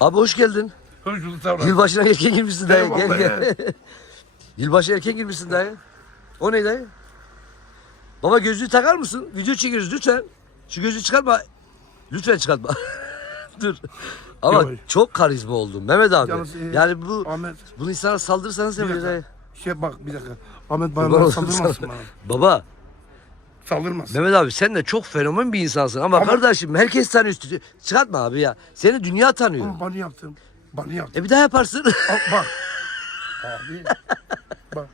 Abi hoş geldin. Hoş bulduk Tavra. Yılbaşına erken girmişsin dayı. Gel Eyvallah gel. Yılbaşı erken girmişsin dayı. O ne dayı? Baba gözlüğü takar mısın? Video çekiyoruz lütfen. Şu gözlüğü çıkartma. Lütfen çıkartma. Dur. Ama Yok. çok karizma oldun Mehmet abi. Yalnız, e, yani bu Ahmet bunu insana saldırırsanız bir dayı. dakika. Şey bak bir dakika. Ahmet Kurban bana saldırmasın sana. bana. Baba Saldırmasın. Mehmet abi sen de çok fenomen bir insansın ama, Ama- kardeşim herkes tanıyor. Çıkartma abi ya. Seni dünya tanıyor. Ama bana yaptım. Bana yaptım. E bir daha yaparsın. Al, bak. Abi. Bak.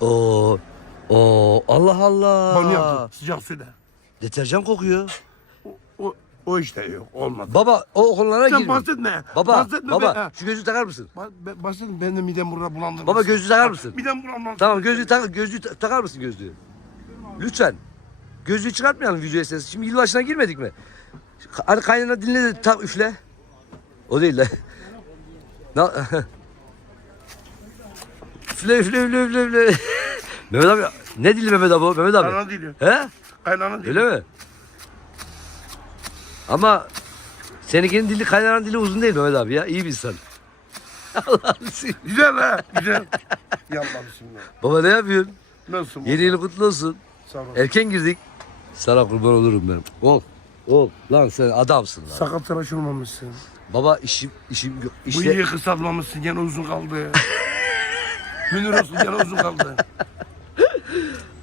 Oo. Oo Allah Allah. Bana yaptım. Sıcak suyla. Deterjan kokuyor. O, o, o işte yok. Olmadı. Baba o konulara Sen girme. bahsetme. Baba bahsetme baba be. Şu gözlüğü takar mısın? Ba- be- Bahsetme. Ben de midem burada bulandırmasın. Baba gözlüğü takar mısın? Midem bulandırmasın. Tamam gözlüğü tak gözlüğü ta- takar mısın gözlüğü? Lütfen. Gözlüğü çıkartmayalım video esnasında. Şimdi yılbaşına girmedik mi? Hadi kaynana dinle de tak üfle. O değil de. Üfle üfle üfle üfle üfle. Mehmet abi ne dili Mehmet abi? Mehmet abi. Kaynana dili. He? Kaynana dili. Öyle mi? Ama seninkinin dili kaynanan dili uzun değil Mehmet abi ya. İyi bir insan. Seveyim. Güzel ha. Güzel. Yallah bismillah. Baba ne yapıyorsun? Nasılsın? Yeni yılı kutlu olsun. Sağ. Erken girdik. Sana kurban olurum ben. Ol. Ol. Lan sen adamsın lan. Sakat tıraş olmamışsın. Baba işim işim İşte iyi kısaltmamışsın. Gene uzun kaldı. Münir olsun gene uzun kaldı.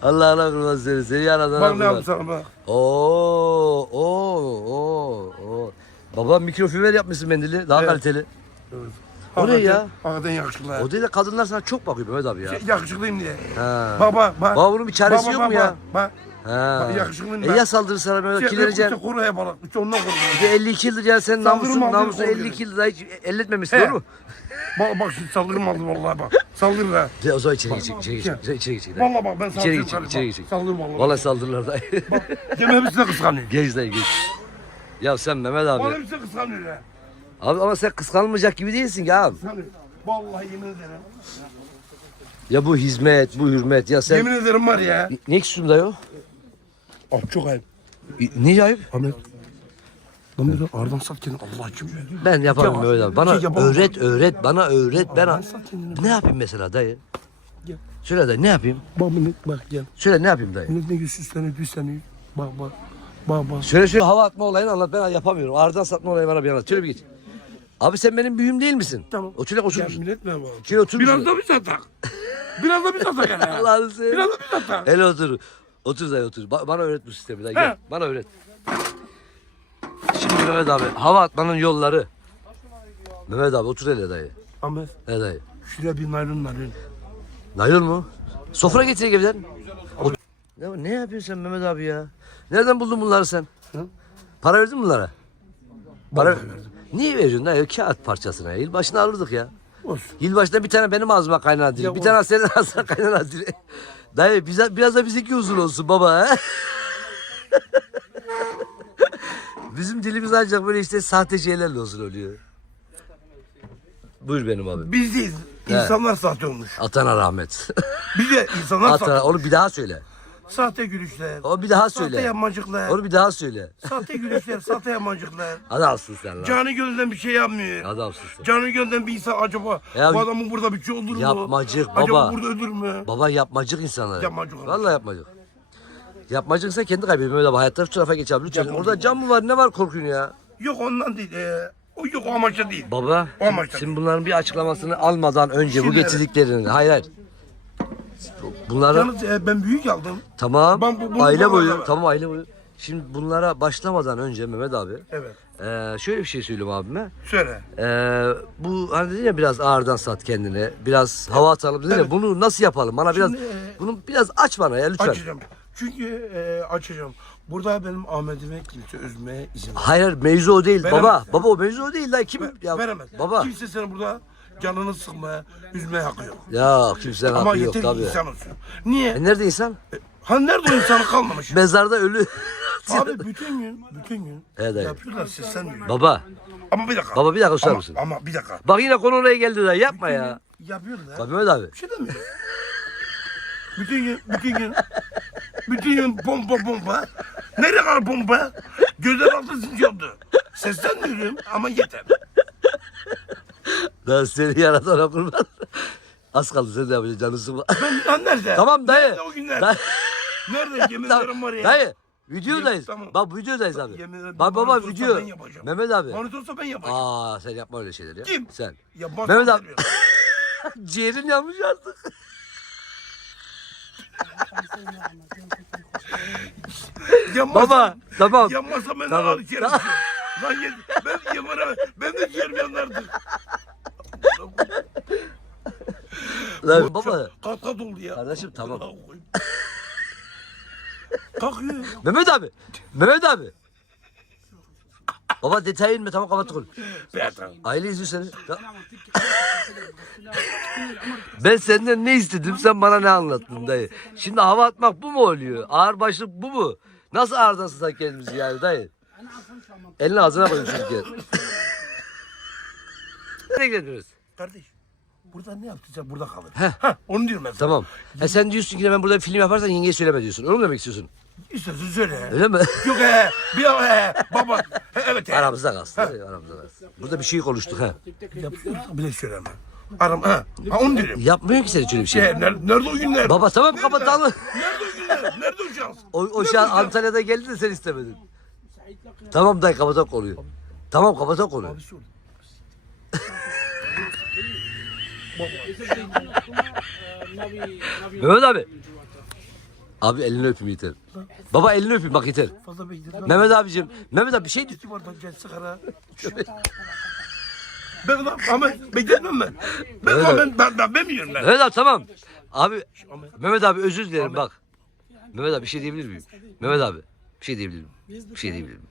Allah'ına kurban seni. Seni yaradan Bak ne kurban. yaptı sana bak. Oo, oo, oo, oo. Baba mikrofiber yapmışsın mendili. Daha Evet. kaliteli. Evet. O ne ya? Hakikaten yakışıklı. O değil de kadınlar sana çok bakıyor Mehmet abi ya. Şey, yakışıklıyım diye. Ha. Baba bak. Baba bunun bir çaresi Baba, yok mu baba, ya? Bak. Ha. Bak, yakışıklıyım E ben. ya saldırır sana Mehmet Şey, kirleneceksin. işte kuru hep balık. İşte ondan korkuyorum. Bir de 52 yıldır yani sen namusun, aldım, namusun korkuyorum. 52 yıldır hiç elletmemişsin doğru mu? Bak bak şimdi saldırım aldı vallahi bak. Saldırır ha. De, o zaman içeri geç, içeri geç, Gel. içeri, içeri geç. içeri. Vallahi bak ben İçeri saldırırım. geç, kardeşim, içeri bak. geç. Saldırırım vallahi. Vallahi saldırırlar dayı. Cem hepsi de kıskanıyor. geç dayı geç. Ya sen Mehmet abi. hepsi de kıskanıyor ha. Abi ama sen kıskanılmayacak gibi değilsin ki abi. Vallahi yemin ederim. Ya bu hizmet, bu hürmet. Ya sen... Yemin ederim var ya. Ne istiyorsun dayı o? Abi çok ayıp. Ne ayıp? Ahmet. Lan bir de aradan sat kendini Allah kim bilir. Ben yaparım Ya, Mehmet abi. Bana yapamam. öğret, öğret. Bana öğret. Ben... Aradan sat kendini. Ne yapayım mesela dayı? Gel. Söyle dayı ne yapayım? Bak millet bak gel. Söyle ne yapayım dayı? Millet ne güzel süsleniyor süsleniyor. Bak bak. Bak bak. Söyle söyle hava atma olayını anlat ben yapamıyorum. Ağırdan satma olayı bana bir anlat. Şöyle bir geç. Abi sen benim büyüğüm değil misin? Tamam. O çile otur Ya millet ne var? Şöyle otur Biraz da biz atak. Biraz da biz atak yani. Allah'ını seveyim. Biraz da biz atak. Hele otur. Otur dayı otur. Ba- bana öğret bu sistemi dayı. Gel. He. Bana öğret. Şimdi Mehmet abi hava atmanın yolları. Mehmet abi otur hele dayı. Ahmet He dayı. şuraya bir naylon naylon. Naylon mu? Sofra getireyim evden. Ne, ne yapıyorsun sen Mehmet abi ya? Nereden buldun bunları sen? Hı? Para verdin mi bunlara? Para verdim. Niye veriyorsun dayı? Kağıt parçasına. Yılbaşını alırdık ya. Olsun. Yılbaşında bir tane benim ağzıma kaynağı dili. Bir tane senin ağzına kaynağı dili. Dayı bize, biraz da bizimki uzun olsun baba. He? Bizim dilimiz ancak böyle işte sahte şeylerle uzun oluyor. Buyur benim abi. Biz değil. İnsanlar sahte olmuş. Atana rahmet. Bir de insanlar Atana, sahte. onu bir daha söyle. Sahte gülüşler. Onu bir daha Sahte söyle. yapmacıklar. Onu bir daha söyle. Sahte gülüşler, sahte yapmacıklar. Adamsın sen lan. Canı gönülden bir şey yapmıyor. Adamsın sen. Canı gönülden bir insan acaba Ya- bu adamın burada bir şey olur mu? Yapmacık Acaba baba. burada ölür mü? Baba yapmacık insanlar. Yapmacık olur. Vallahi yapmacık. Yapmacıksa kendi kaybediyor. Öyle hayatta şu tarafa geç abi lütfen. Orada cam mı var ne var korkuyorsun ya? Yok ondan değil. Ee, o yok o amaçla değil. Baba O amaçla. şimdi bunların bir açıklamasını almadan önce bu Şimdi getirdiklerini. Hayır hayır. Bunları Yalnız e, ben büyük aldım. tamam Ben bu- bunu aile bana boyu tamam aile boyu. Şimdi bunlara başlamadan önce Mehmet abi Evet. eee, şöyle bir şey söyleyeyim abime. Söyle. Eee, bu hani dedin ya biraz ağırdan sat kendine. Biraz hava atalım dedin ya. Bunu nasıl yapalım? Bana biraz Şimdi, e, bunu biraz aç bana ya lütfen. Açacağım. Çünkü e, açacağım. Burada benim Ahmet'ime kimse üzmeye izin ver. Hayır hayır, mevzu o değil Veremez baba. ya. Baba o mevzu o değil la kim ya Veremez. baba. Kimse seni burada canını sıkmaya, üzmeye hakkı yok. Ya kimsenin Ama hakkı yok yeter ki tabii. insan olsun. Niye? E nerede insan? Ha nerede o insanı kalmamış? Mezarda ölü. Abi bütün gün, bütün gün Evet, evet. yapıyorlar seslenmiyor. baba. Ama bir dakika. Baba bir dakika susar ama, mısın? ama bir dakika. Bak yine konu oraya geldi de yapma ya. Yapıyorlar. Bak Mehmet abi. Bir şey demiyor. bütün gün, bütün gün, bütün gün pompa pompa. Nereye kadar pompa? Gözler altı sıçıyordu. Seslenmiyorum ama yeter. Daha seni yaratana kurban. Az kaldı sen de yapacaksın canı sıkma. Ben lan nerede? tamam dayı. Nerede o günler? Dayı. Nerede? Yemin ederim var ya. Dayı. Videodayız. Tamam. Bak videodayız abi. Yemin Bak baba video. ben yapacağım. Mehmet abi. Manit olsa ben yapacağım. Aa sen yapma öyle şeyler ya. Kim? Sen. Yapmaz Mehmet abi. Ciğerin yanmış artık. Yanmazsam- Baba tamam. Yanmazsam ben Tamam. tamam. içerim. Lan ben yemara, ben de ciğerim yanardı. Lan baba. Kat oldu ya. Kardeşim, tamam. Kalkıyor. Mehmet abi. Mehmet abi. Baba detay inme tamam kapattık onu. Be tamam. Aile izliyor seni. Ben senden ne istedim sen bana ne anlattın dayı. Şimdi hava atmak bu mu oluyor? Ağır başlık bu mu? Nasıl ağırdan sısak kendimizi yani dayı? Elini ağzına koyun çünkü. Nereye gidiyoruz? Kardeş. Burada ne yaptıysa burada kalır. Heh. Heh, onu diyorum ben sana. Tamam. E sen diyorsun ki ben burada film yaparsan yengeye söyleme diyorsun. Onu mu demek istiyorsun? İstersen söyle. Öyle mi? Yok he. Bir he. Baba. He, evet he. Aramızda kalsın. Aramızda kalsın. Burada bir şey konuştuk ha. Bir de söyleme. Aram ha. Ha onu diyorum. Yapmıyor ki sen hiç öyle bir şey. Şey, nerede, nerede o günler? Baba tamam Nerede? kapatalım. Nerede o günler? Nerede o şans? O, o şu an? Antalya'da geldi de sen istemedin. Tamam dayı kapatak konuyu. Tamam kapatak konuyu. Abi sor. Mehmet abi. Abi elini öpeyim yeter. Baba elini öpeyim bak yeter. Fazla. Mehmet abicim. Mehmet abi bir şey diyor. Kim oradan gel sigara. Ben lan Ahmet bekletmem ben. Ben Evet. ben ben ben, ben yiyorum ben? Mehmet abi tamam. Abi. Mehmet abi özür dilerim bak. Mehmet abi bir şey diyebilir miyim? Mehmet abi bir şey diyebilir miyim? Bir şey diyebilir miyim?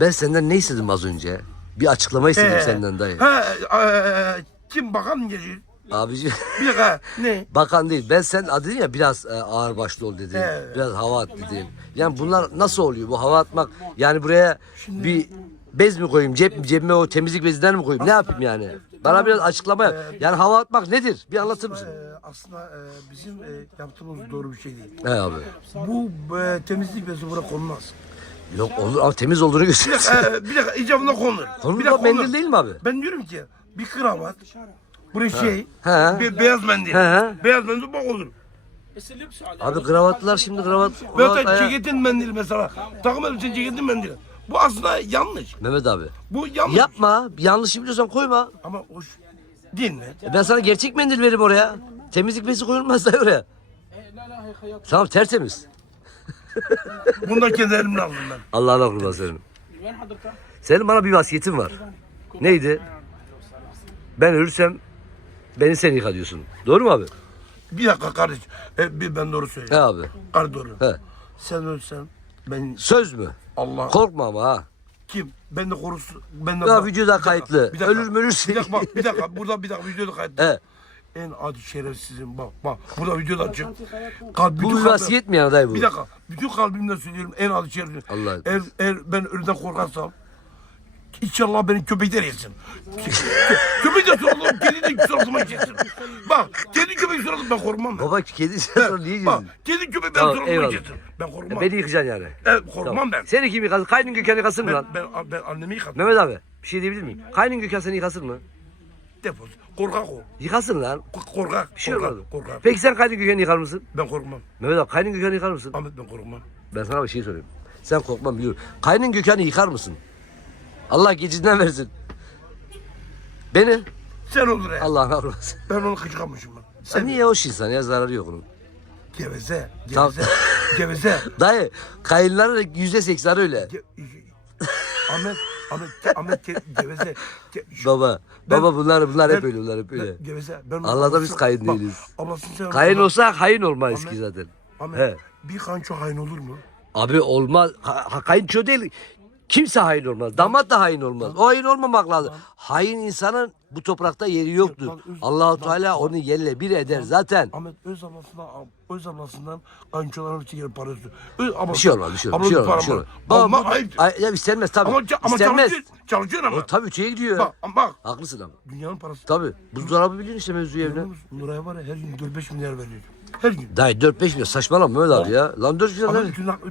Ben senden ne istedim az önce? Bir açıklama istedim Ee, senden dayı. Ha, e, kim bakan mı geliyor? Abici Bir dakika ne? bakan değil. Ben sen dedin ya biraz e, ağır başlı ol dedin. Evet. Biraz hava at dedin. Yani bunlar nasıl oluyor bu hava atmak? Yani buraya bir bez mi koyayım? Cep cebime o temizlik bezinden mi koyayım? Ne yapayım yani? Bana biraz açıklama yap. Yani hava atmak nedir? Bir anlatır mısın? E, aslında e, bizim e, yaptığımız doğru bir şey değil. He abi. Bu e, temizlik bezi buraya konmaz. Yok olur ama temiz olduğunu Bir gösteriyorsun. dakika, e, bir dakika icabında konur. Konur bir da dakika mendil değil mi abi? Ben diyorum ki bir kravat, buraya şey, He. bir beyaz mendil. He. Beyaz mendil bak olur. Abi kravatlar şimdi kravat. Veyahut kravat da ceketin mendili mesela. Takım elbisenin ceketin mendili. Bu aslında yanlış. Mehmet abi. Bu yanlış. Yapma. Yanlış biliyorsan koyma. Ama hoş mi? E Ben sana gerçek mendil veririm oraya. Temizlik bezi koyulmaz da oraya. Tamam tertemiz. Bunu da kendi elimle aldım ben. Allah'ına kurban senin. Senin bana bir vasiyetin var. Neydi? Ben ölürsem beni sen yıka diyorsun. Doğru mu abi? Bir dakika kardeş. E, bir ben doğru He söyleyeyim. abi. Kardeş doğru. He. Sen ölsen ben Söz mü? Allah Korkma ama ha. kim? Ben de korusu. Ben de Ya videoda bir dakika, kayıtlı. bir dakika, Ölür mü ölürsün. Bir dakika bak bir dakika burada bir dakika videoda kayıtlı. He. En adi şerefsizim bak bak burada videoda açık. Kalp, Bu bütün bir kalbim- vasiyet mi yani dayı bu? Bir dakika. Bütün kalbimle söylüyorum en adi şerefsizim. Allah Eğer, eğer ben ölüden korkarsam İnşallah beni köpekler yesin. Köpek de suratıma, kedi de suratıma yesin. Bak, kedi köpek suratıma ben korkmam. Baba kedi sonra niye Bak, girdin? kedi köpek ben Tamam, suratıma eyvallah. yesin. Ben korkmam. Beni yıkacaksın yani. Evet, korkmam ben. Seni kim yıkasın? Kaynın Gökhan'ı yıkasın mı lan? ben, ben annemi yıkadım. Mehmet abi bir şey diyebilir miyim? Kaynın Gökhan seni yıkasın mı? Defol. Korkak o. Yıkasın lan. Ko- Korkak. Bir şey korkak, olmadı. korkak. Peki sen Kaynın Gökhan'ı yıkar mısın? Ben korkmam. Mehmet abi Kaynın Gökhan'ı yıkar mısın? Ahmet ben korkmam. Ben sana bir şey sorayım. Sen korkmam biliyorum. Kaynın Gökhan'ı yıkar mısın? Allah gecinden versin. Beni Sen olur ya. Allah'ına vurmasın. Ben onu kıçkamışım ben. Sen Sen niye hoş insan ya zararı yok onun. geveze. Tamam. Geveze. geveze. Dayı kayınların yüzde seksen öyle. Ge- Ahmet, Ahmet, Ahmet ge- geveze. Ge- Baba, Ben- baba bunlar bunlar hep ben- öyle bunlar hep öyle. Ben, geveze. Ben Allah'ta biz ablasını- kayın bak, değiliz. Ablasını sen Kayın olsa hayın olmayız Ahmet- ki zaten. Ahmet, He. bir kanço hain olur mu? Abi olmaz. Ha, ha- kayınço değil. Kimse hain olmaz. Damat da hain olmaz. O hain olmamak lazım. Hain insanın bu toprakta yeri yoktur. Öz- Allahu Teala onu yerle bir eder zaten. Ahmet öz ablasından, öz ablasından kançoların için yer parası. Öz ablası, Bir şey olmaz, bir şey olmaz, bir şey olmaz. Bir şey olmaz. Baba, Baba, ama ayıp. ay, ya istenmez tabii. Ama, ça- ama istenmez. çalışıyor, çalışıyor ama. O tabii üçe gidiyor. Bak, ama bak, Haklısın ama. dünyanın parası. Tabii. Buzdolabı biliyorsun işte mevzuyu evine. Nuray'a var ya her gün 4-5 milyar veriyor. Her gün. Dayı 4-5 milyon saçmalama Mehmet abi ya. Lan 4 milyon Ama ne?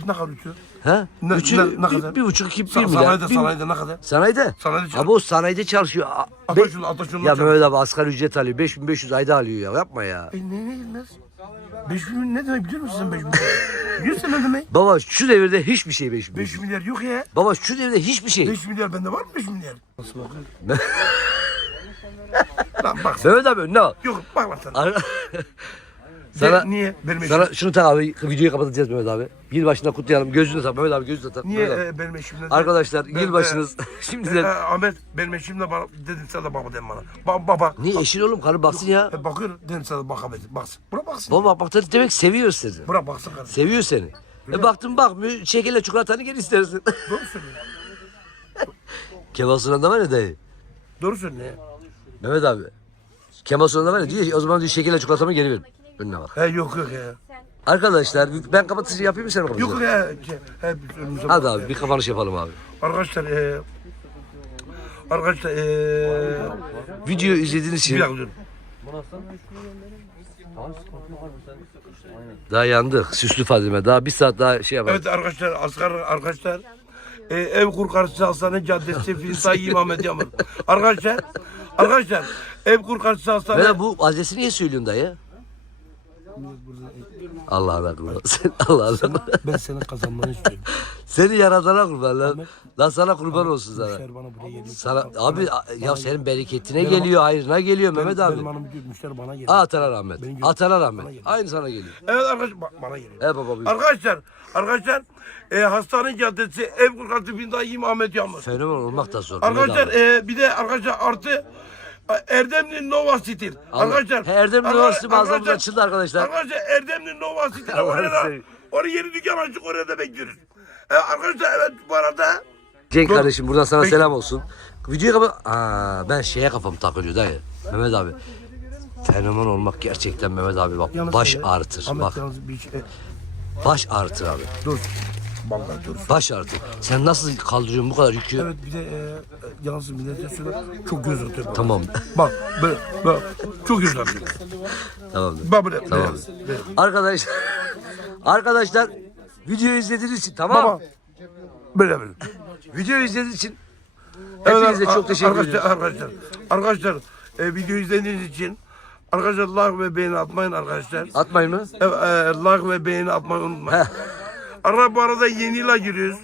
ne kadar ötüyor? Ha? Ne- Üçü, ne- ne bir, kadar? bir buçuk, iki, bir milyar. sanayide, Bir- sanayide ne kadar? Sanayide. Sanayide çalışıyor. Abi o sanayide çalışıyor. A- Be- şunu, ata şunu. ya çalışıyor. Mehmet abi asgari ücret alıyor. 5500 ayda alıyor ya. Yapma ya. E ne ne bilmez? 5 milyon ne demek biliyor musun sen 5 milyon? Biliyorsun ne demek? Baba şu devirde hiçbir şey 5000. 5 milyar yok ya. Baba şu devirde hiçbir şey. 5 milyar bende var mı 5 milyar? Nasıl bakın? lan bak sen. Mehmet abi ne o? Yok bak lan sen. Sana, sana niye? Benim sana şunu tak abi videoyu kapatacağız Mehmet abi. Yılbaşında kutlayalım. Gözünü tak Mehmet abi gözünü tak. Niye Mehmet abi. e, benim eşimle? Arkadaşlar Ben- yılbaşınız E, şimdiden. Ahmet benim eşimle bana dedim sana baba dedim bana. Ba baba. Niye eşin oğlum karı baksın ya. E, bakıyorum dedim sana bak Ahmet baksın. Bırak baksın. Baba bak demek seviyor seni. Bırak baksın kardeşim. Seviyor seni. E baktın bakmıyor şekerle çikolatanı gel istersin. Doğru söylüyor. Kemal Sunal'da var ya dayı. Doğru söylüyor. Mehmet abi. Kemal Sunal'da var ya diyor o zaman diyor şekerle çikolatamı geri verin. Önüne bak. He yok yok ya. Arkadaşlar ben kapatıcı yapayım mı sen mi Yok ya. He, biz önümüze Hadi abi bir kapanış yapalım abi. Arkadaşlar e, arkadaşlar e, Videoyu izlediğiniz bir için dakika daha yandık. Süslü Fadime. Daha bir saat daha şey yapalım. Evet arkadaşlar asker arkadaşlar e, ev kur karşısı hastane caddesi Filsay İmamet Yamur. Arkadaşlar arkadaşlar ev kur karşısı hastane. Ve bu adresi niye söylüyorsun dayı? Allah'ına kurban. Sen Allah'ına Ben senin kazanmanı istiyorum. Seni yaradana kurban lan. Lan sana kurban olsun sana. Müşteri bana buraya geliyor. Sana abi ya senin bereketine geliyor, hayrına geliyor Mehmet abi. Benim hanım diyor müşteri bana geliyor. Atana rahmet. Atana rahmet. Aynı sana geliyor. Evet arkadaşlar ba- bana geliyor. He baba buyur. Arkadaşlar arkadaşlar e, hastane caddesi ev kur karşısı Filsay İmamet Yamur. Fenomen olmak da zor. Arkadaşlar e, bir de arkadaşlar artı Erdemli Nova Stil. Arkadaşlar. Erdemli Nova mağazamız arkadaşlar- açıldı arkadaşlar. Arkadaşlar Erdemli Nova. Allah'ını Oraya, yeni dükkan açtık oraya da bekliyoruz. E, arkadaşlar evet bu arada Cenk Dur. kardeşim buradan sana Peki. selam olsun. Videoyu kapat. Aa, ben şeye kafam takılıyor dayı. Mehmet abi. Fenomen olmak gerçekten Mehmet abi bak yalnız baş söyle, ağrıtır. Ahmet Bak yalnız bir e, baş ağrıtır abi. dur. Baş ağrıtır. Sen nasıl kaldırıyorsun bu kadar yükü? Evet bir de e, e, yalnız millete söyle çok göz atıyor. bana. Tamam. Bak böyle, böyle çok göz atıyor. Tamamdır. Bak böyle. Tamam. böyle, böyle. Arkadaşlar arkadaşlar videoyu izlediğiniz için tamam. Baba. Böyle böyle. Videoyu izlediğiniz için Evet, hepinize ar- çok teşekkür arkadaşlar. Arkadaşlar, arkadaşlar e, video izlediğiniz için arkadaşlar like ve beğeni atmayın arkadaşlar. Atmayın mı? Evet, e, like ve beğeni atmayı unutmayın. Arada bu arada yeni yıla giriyoruz.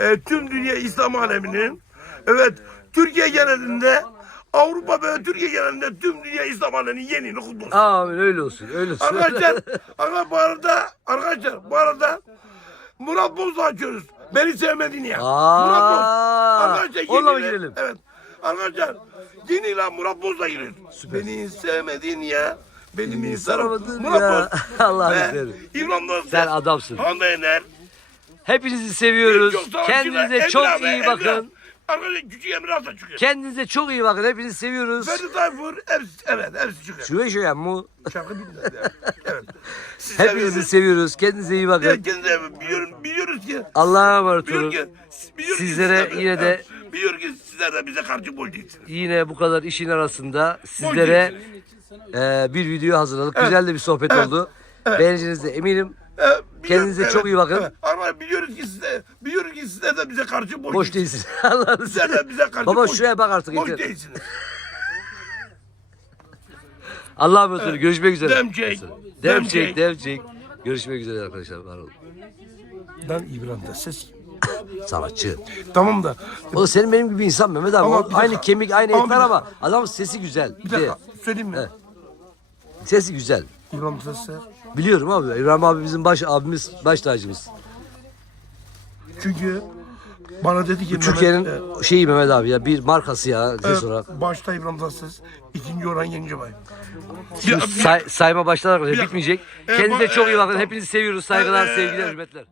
E, tüm dünya İslam aleminin evet Türkiye genelinde Avrupa ve Türkiye genelinde tüm dünya İslam aleminin yeni yılı kutlu olsun. Amin öyle olsun öyle olsun. Arkadaşlar, arkadaşlar bu arada arkadaşlar bu arada Murat Boz'u açıyoruz. Beni sevmedin ya. Aa, Murat Boz. Arkadaşlar yeni onunla mı yıla- girelim? Evet. Arkadaşlar yeni yıla Murat Boz'la giriyoruz. Beni sevmedin ya. Beni mi saramadın Murat ya. Boz. Allah'ını Ve severim. İbrahim. Sen adamsın. Hande Yener. Hepinizi seviyoruz. Sağ. Kendinize Emre çok abi, iyi Emre. bakın. Arkadaşlar küçük Emrah da çıkıyor. Kendinize çok iyi bakın. Hepinizi seviyoruz. Ferdi Tayfur. Hepsi, evet hepsi çıkıyor. Şöyle şöyle mu? Şarkı bilmiyorum. Evet. evet. Siz Hepinizi seviyoruz. seviyoruz. Kendinize iyi bakın. Kendinize biliyorum, biliyoruz ki Allah'a emanet olun. ki, biliyor ki Sizlere sizler- yine de- biliyor ki sizler de bize karşı boş değilsiniz. Yine bu kadar işin arasında sizlere e, bir video hazırladık. Güzel de bir sohbet Evet. oldu. Beğeneceğinize eminim. Ee, Kendinize çok iyi bakın. Evet. Ama biliyoruz ki sizler, biliyoruz ki sizler de bize karşı boş, Boş değilsiniz. değilsin. Allah'ını Sizler de bize karşı Baba boş, şuraya bak artık. boş yeter. değilsiniz. Allah'a emanet olun. Görüşmek üzere. Demçek. Demçek, demçek. Görüşmek üzere arkadaşlar. Var olun. Ben İbrahim'de ses. Sanatçı. Tamam da. O da senin benim gibi insan Mehmet abi. Ama O aynı kemik, aynı Ama et bir var dakika. ama adam sesi güzel. Bir dakika söyleyeyim mi? Sesi güzel. İbrahim Tatlıses. Biliyorum abi. İbrahim abi bizim baş abimiz, baş tacımız. Çünkü bana dedi ki Türkiye'nin Mehmet, e, şeyi Mehmet abi ya bir markası ya. e, sonra. başta İbrahim Tatlıses, ikinci Orhan Gencebay. Şimdi say- sayma başlar bitmeyecek. E, Kendinize ba- çok iyi e, bakın. tamam. Hepinizi seviyoruz. Saygılar, E, e, sevgiler, e, hürmetler.